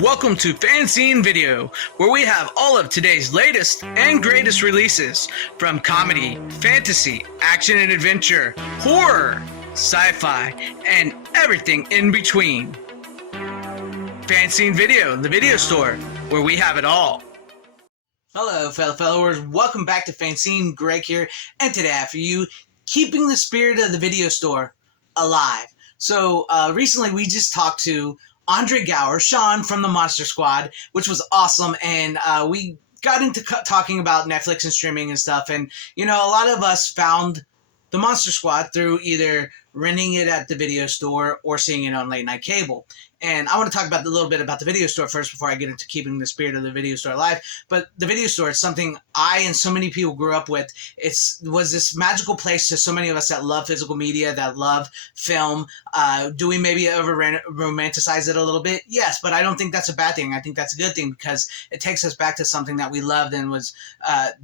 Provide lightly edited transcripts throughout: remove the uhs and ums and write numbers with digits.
Welcome to FanZcene Video, where we have all of today's latest and greatest releases from comedy, fantasy, action and adventure, horror, sci-fi, and everything in between. FanZcene Video, the video store, where we have it all. Hello, fellow followers. Welcome back to FanZcene. Greg here, and today I have for you keeping the spirit of the video store alive. So recently we just talked to Andre Gower, Sean from the Monster Squad, which was awesome, and we got into talking about Netflix and streaming and stuff, and you know, a lot of us found the Monster Squad through either renting it at the video store or seeing it on late night cable. And I want to talk about a little bit about the video store first before I get into keeping the spirit of the video store alive. But the video store is something I and so many people grew up with. It was this magical place to so many of us that love physical media, that love film. Do we maybe ever romanticize it a little bit? Yes, but I don't think that's a bad thing. I think that's a good thing because it takes us back to something that we loved and was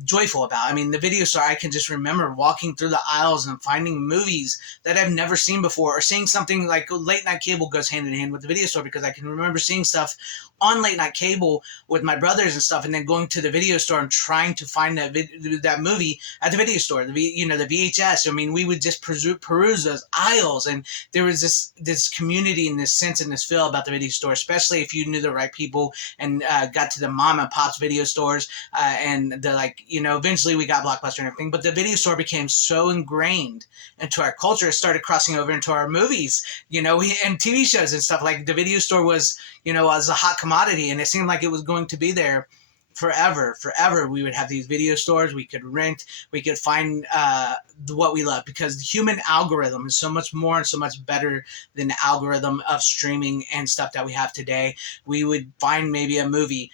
joyful about. I mean, the video store, I can just remember walking through the aisles and finding movies that I've never seen before, or seeing something like late night cable goes hand in hand with the video store, because I can remember seeing stuff on late night cable with my brothers and stuff, and then going to the video store and trying to find that movie at the video store, the VHS. I mean, we would just peruse those aisles, and there was this community and this sense and this feel about the video store, especially if you knew the right people and got to the mom and pops video stores, and eventually we got Blockbuster and everything, but the video store became so ingrained into our culture. It started crossing over into our movies, and TV shows and stuff. Like, the video store was a hot commodity, and it seemed like it was going to be there forever. We would have these video stores. We could rent. We could find what we love, because the human algorithm is so much more and so much better than the algorithm of streaming and stuff that we have today. We would find maybe a movie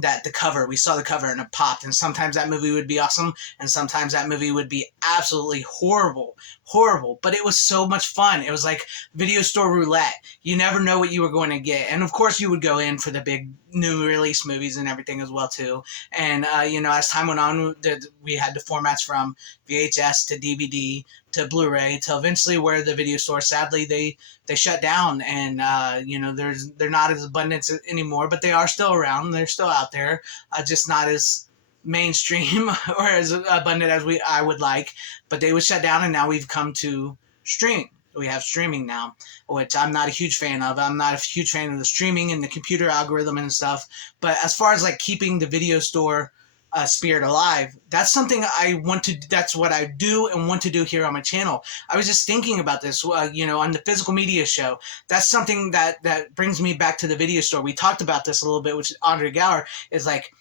that we saw the cover and it popped, and sometimes that movie would be awesome, and sometimes that movie would be absolutely horrible, but it was so much fun. It was like video store roulette. You never know what you were going to get, and of course you would go in for the big new release movies and everything as well too. And as time went on, we had the formats from VHS to DVD to Blu-ray, till eventually where the video store, sadly, they shut down, and they're not as abundant anymore, but they are still around. They're still out there, just not as mainstream or as abundant as I would like. But they would shut down, and now we've come to streaming. We have streaming now, which I'm not a huge fan of. I'm not a huge fan of the streaming and the computer algorithm and stuff. But as far as like keeping the video store spirit alive, that's something that's what I do and want to do here on my channel. I was just thinking about this, on the physical media show. That's something that brings me back to the video store. We talked about this a little bit, which Andre Gower is like,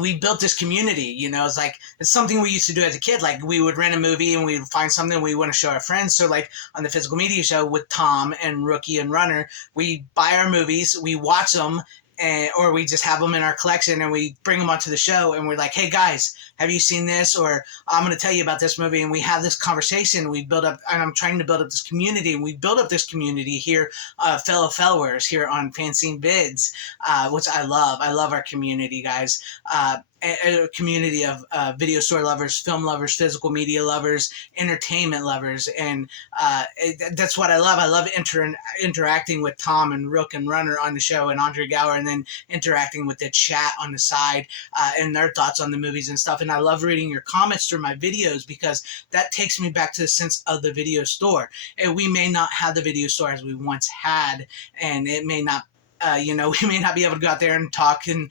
we built this community, it's something we used to do as a kid. Like, we would rent a movie and we'd find something we want to show our friends. So like on the physical media show with Tom and Rookie and Runner, we buy our movies, we watch them, or we just have them in our collection, and we bring them onto the show, and we're like, hey guys, have you seen this? Or I'm going to tell you about this movie, and we have this conversation. We build up, and I'm trying to build up this community, and we build up this community here, fellow followers here on FanZcene Vids, which I love. I love our community, guys. A community of video store lovers, film lovers, physical media lovers, entertainment lovers, and that's what I love. I love interacting with Tom and Rook and Runner on the show, and Andre Gower, and then interacting with the chat on the side and their thoughts on the movies and stuff. And I love reading your comments through my videos, because that takes me back to the sense of the video store. And we may not have the video store as we once had, and it may not we may not be able to go out there and talk and,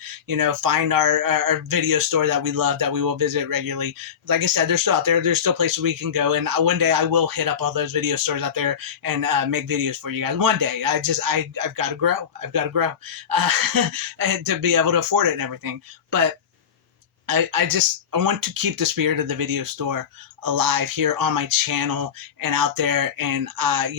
find our video store that we love, that we will visit regularly. Like I said, they're still out there. There's still places we can go. And one day I will hit up all those video stores out there and make videos for you guys. One day. I've got to grow. And to be able to afford it and everything. But I want to keep the spirit of the video store alive here on my channel and out there, and I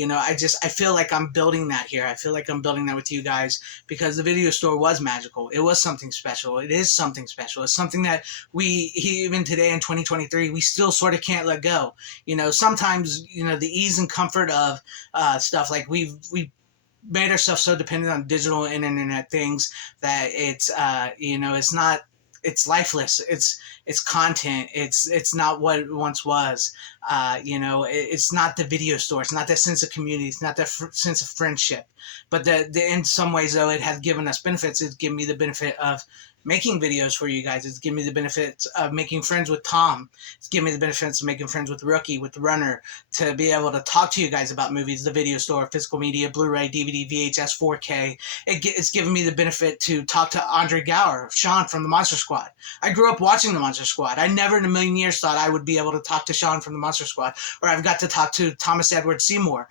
feel like I'm building that here. I feel like I'm building that with you guys, because the video store was magical. It was something special. It is something special. It's something that we, even today in 2023, we still sort of can't let go. Sometimes the ease and comfort of stuff, like we've made ourselves so dependent on digital and internet things that it's it's not it's lifeless. It's content. It's not what it once was. It's not the video store. It's not that sense of community. It's not that sense of friendship. But in some ways, though, it has given us benefits. It's given me the benefit of making videos for you guys. It's given me the benefits of making friends with Tom. It's given me the benefits of making friends with Rookie, with Runner, to be able to talk to you guys about movies, the video store, physical media, Blu-ray, DVD, VHS, 4K. It's given me the benefit to talk to Andre Gower, Sean from the Monster Squad. I grew up watching the Monster Squad. I never in a million years thought I would be able to talk to Sean from the Monster Squad, or I've got to talk to Thomas Edward Seymour,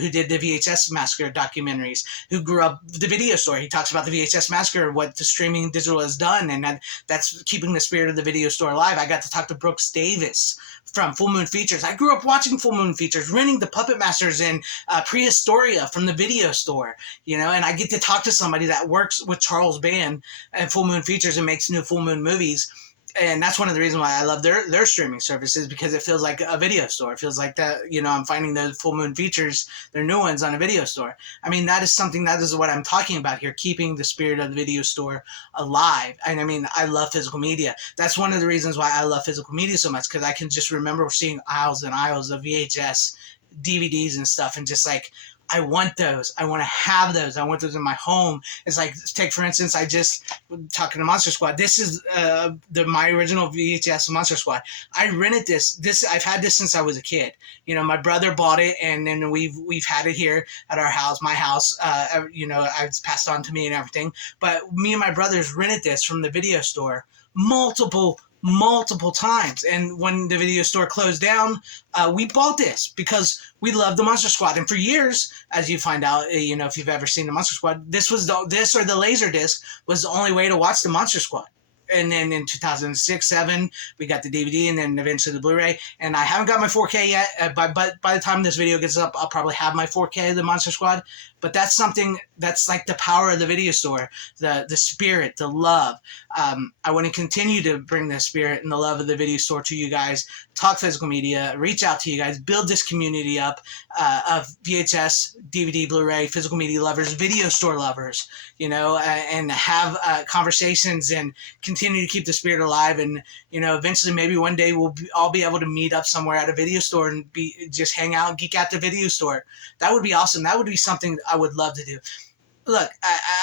who did the VHS Massacre documentaries, who grew up the video store. He talks about the VHS Massacre, what the streaming digital has done, and that's keeping the spirit of the video store alive. I got to talk to Brooks Davis from Full Moon Features. I grew up watching Full Moon Features, renting the Puppet Masters and Prehistoria from the video store, and I get to talk to somebody that works with Charles Band and Full Moon Features and makes new Full Moon movies. And that's one of the reasons why I love their streaming services, because it feels like a video store. It feels like that, I'm finding those Full Moon Features, their new ones, on a video store. I mean, that is what I'm talking about here, keeping the spirit of the video store alive. And I mean, I love physical media. That's one of the reasons why I love physical media so much, because I can just remember seeing aisles and aisles of VHS, DVDs and stuff, and just like, I want those. I want to have those. I want those in my home. It's like, take for instance, I just talking to Monster Squad. This is my original VHS Monster Squad. I rented this. I've had this since I was a kid. My brother bought it, and then we've had it here at our house, my house. It's passed on to me and everything. But me and my brothers rented this from the video store multiple times, and when the video store closed down, we bought this because we love the Monster Squad. And for years, as you find out, if you've ever seen the Monster Squad, this or the Laserdisc was the only way to watch the Monster Squad. And then in 2006, 7, we got the DVD, and then eventually the Blu-ray. And I haven't got my 4K yet, but by the time this video gets up, I'll probably have my 4K of the Monster Squad. But that's something that's like the power of the video store, the spirit, the love. I want to continue to bring the spirit and the love of the video store to you guys, talk physical media, reach out to you guys, build this community up of VHS, DVD, Blu-ray, physical media lovers, video store lovers, and have conversations and continue to keep the spirit alive. And, eventually maybe one day we'll all be able to meet up somewhere at a video store and just hang out and geek out the video store. That would be awesome. That would be something I would love to do. Look,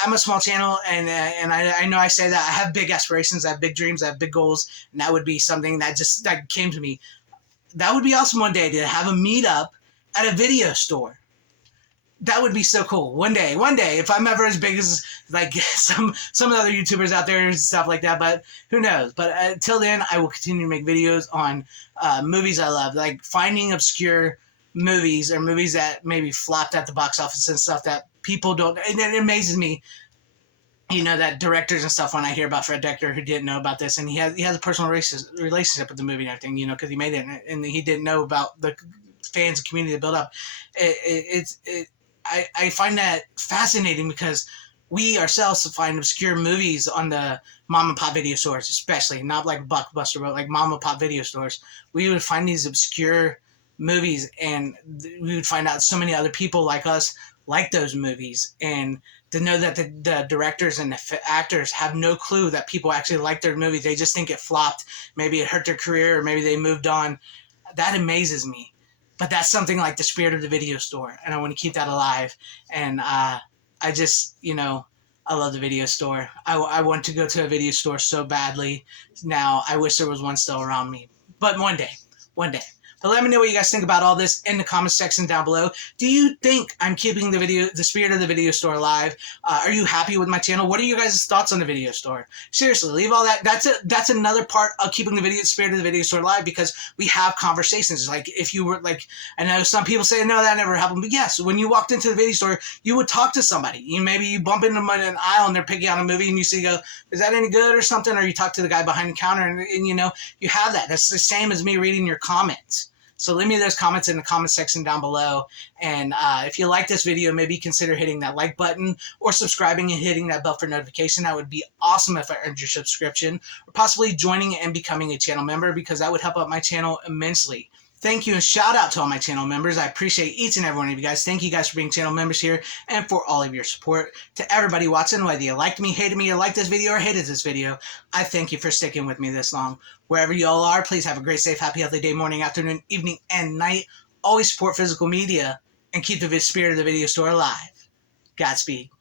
I'm a small channel, and I know I say that. I have big aspirations, I have big dreams, I have big goals, and that would be something that came to me. That would be awesome one day, to have a meetup at a video store. That would be so cool. One day, if I'm ever as big as like some of the other YouTubers out there and stuff like that, but who knows? But until then, I will continue to make videos on movies I love, like finding obscure movies or movies that maybe flopped at the box office and stuff that people don't. And it amazes me, that directors and stuff, when I hear about Fred Decker, who didn't know about this, and he has a personal relationship with the movie and everything, because he made it, and he didn't know about the fans and community that built up. I find that fascinating, because we ourselves find obscure movies on the mom and pop video stores, especially not like Blockbuster, but like mom and pop video stores. We would find these obscure movies, and we would find out so many other people like us like those movies, and to know that the directors and the actors have no clue that people actually like their movies. They just think it flopped, maybe it hurt their career, or maybe they moved on. That amazes me. But that's something like the spirit of the video store, and I want to keep that alive. And I just, I love the video store. I want to go to a video store so badly now. I wish there was one still around me. But one day. But let me know what you guys think about all this in the comment section down below. Do you think I'm keeping the spirit of the video store alive? Are you happy with my channel? What are you guys' thoughts on the video store? Seriously, leave all that. That's another part of keeping the spirit of the video store alive, because we have conversations. Like, if you were like, I know some people say, no, that never happened. But yes, when you walked into the video store, you would talk to somebody. Maybe you bump into them in an aisle and they're picking out a movie, and you go, is that any good or something? Or you talk to the guy behind the counter, and you have that. That's the same as me reading your comments. So leave me those comments in the comment section down below. And if you like this video, maybe consider hitting that like button or subscribing and hitting that bell for notification. That would be awesome if I earned your subscription, or possibly joining and becoming a channel member, because that would help out my channel immensely. Thank you and shout out to all my channel members. I appreciate each and every one of you guys. Thank you guys for being channel members here and for all of your support. To everybody watching, whether you liked me, hated me, or liked this video, or hated this video, I thank you for sticking with me this long. Wherever you all are, please have a great, safe, happy, healthy day, morning, afternoon, evening, and night. Always support physical media and keep the spirit of the video store alive. Godspeed.